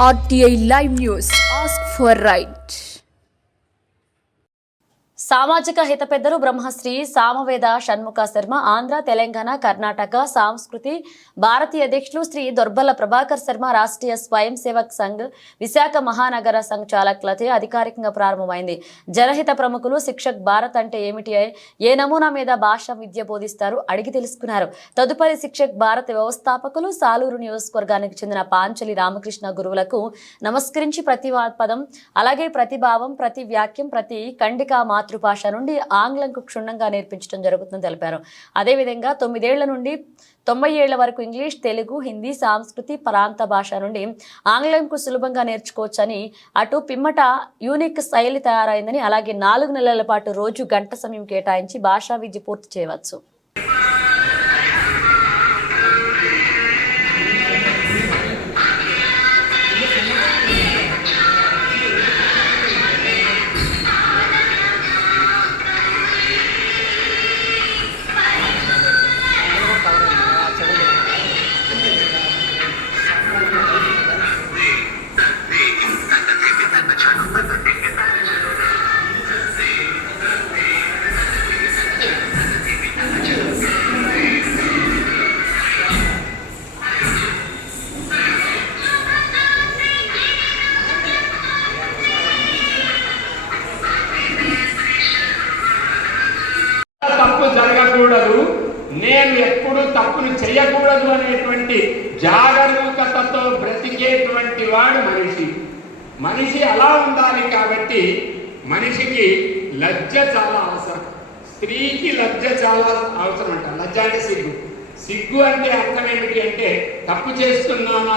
RTI Live News. Ask for right. సామాజిక హిత పెద్దలు బ్రహ్మశ్రీ సామవేద షణ్ముఖ శర్మ ఆంధ్ర తెలంగాణ కర్ణాటక సంస్కృతి భారతీయ అధ్యక్షులు శ్రీ దొర్బల ప్రభాకర్ శర్మ రాష్ట్రీయ స్వయం సేవక్ సంఘ్ విశాఖ మహానగర సంఘ్ చాలకులచే అధికారికంగా ప్రారంభమైంది. జనహిత ప్రముఖులు శిక్షక్ భారత్ అంటే ఏమిటి, ఏ నమూనా మీద భాషా విద్య బోధిస్తారు అడిగి తెలుసుకున్నారు. తదుపరి శిక్షక్ భారత్ వ్యవస్థాపకులు సాలూరు నియోజకవర్గానికి చెందిన పాంచలి రామకృష్ణ గురువులకు నమస్కరించి ప్రతి పదం అలాగే ప్రతి భావం ప్రతి వాక్యం ప్రతి ఖండిక మాతృభాష నుండి ఆంగ్లంకు క్షుణ్ణంగా నేర్పించడం జరుగుతుందని తెలిపారు. అదేవిధంగా 9 ఏళ్ల నుండి 90 ఏళ్ల వరకు ఇంగ్లీష్, తెలుగు, హిందీ, సంస్కృతి ప్రాంత భాష నుండి ఆంగ్లంకు సులభంగా నేర్చుకోవచ్చని, అటు పిమ్మట యూనిక్ శైలి తయారైందని, అలాగే 4 నెలల పాటు రోజు గంట సమయం కేటాయించి భాషా విద్య పూర్తి చేయవచ్చు. జరగకూడదు, నేను ఎప్పుడు తప్పును చేయకూడదు అనేటువంటి జాగరూకతతో బ్రతికేటువంటి వాడు మనిషి అలా ఉండాలి. కాబట్టి మనిషికి లజ్జ చాలా అవసరం. స్త్రీకి లజ్జ చాలా అవసరం అంట. లజ్జ అంటే సిగ్గు అంటే అర్థం ఏమిటి అంటే తప్పు చేస్తున్నానా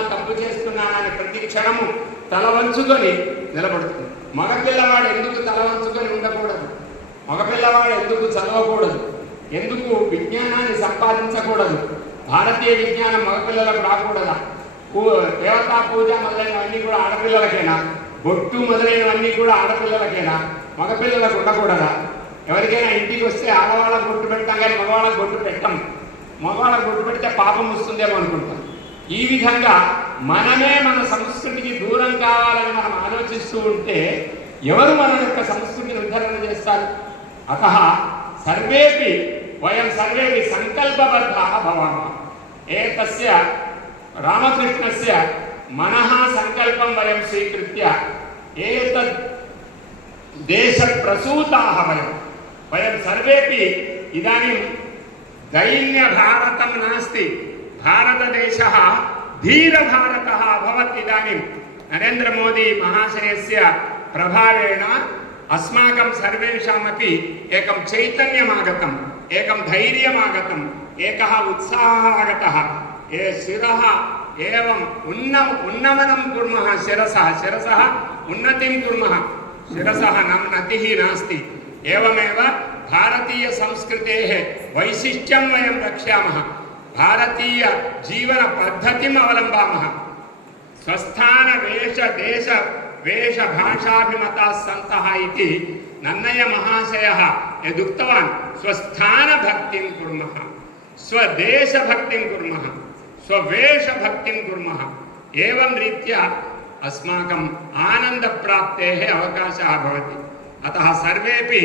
అని ప్రతి క్షణము తల వంచుకొని నిలబడుతుంది. మగపిల్లవాడు ఎందుకు తల వంచుకొని ఉండకూడదు? మగపిల్లవాడు ఎందుకు చదవకూడదు? ఎందుకు విజ్ఞానాన్ని సంపాదించకూడదు? భారతీయ విజ్ఞానం మగపిల్లలకు రాకూడదా? దేవతా పూజ మొదలైనవన్నీ కూడా ఆడపిల్లలకేనా? బొట్టు మొదలైనవన్నీ కూడా ఆడపిల్లలకేనా? మగపిల్లలకు ఉండకూడదా? ఎవరికైనా ఇంటికి వస్తే ఆడవాళ్ళకు బొట్టు పెడతాం కానీ మగవాళ్ళకు బొట్టు పెట్టాం. మగవాళ్ళకు బొట్టు పెడితే పాపం వస్తుందేమో అనుకుంటాం. ఈ విధంగా మనమే మన సంస్కృతికి దూరం కావాలని మనం ఆలోచిస్తూ ఉంటే ఎవరు మన యొక్క సంస్కృతిని ఉద్ధరణ చేస్తారు? అతః సర్వేపి వయం సర్వేపి సంకల్పబద్ధాః భవామः. ఏతస్య రామకృష్ణస్య మనః సంకల్పం వయం స్వీకృత్య ఏతద్ దేశ ప్రసూతాః వయం సర్వేపి ఇదానీం దైన్య భారతం నాస్తి, భారతదేశः ధీరభారతः అభవత్. ఇదానీం నరేంద్ర మోదీ మహాశయస్య ప్రభావేణ अस्माकं सर्वेषामपि एकं चैतन्यमागतम्, एकं धैर्यमागतम्, एकः उत्साहः आगतः. ये शिरः एवम् उन्नमनं कुर्मः, शिरसः उन्नतिं कुर्मः. शिरसः नतिः नास्ति. एवमेव भारतीयसंस्कृतेः वैशिष्ट्यं वयं रक्षामः, भारतीयजीवनपद्धतिम् अवलम्बामः. स्वस्थान वेश देश वेशभाषाभिमताः सन्तः इति नन्नय महाशयः यदुक्तवान्, स्वस्थानभक्तिं कुर्मः, स्वदेशभक्तिं कुर्मः, स्ववेशभक्तिं कुर्मः. एवं रीत्या अस्माकम् आनन्दप्राप्तेः अवकाशः भवति. अतः सर्वेपि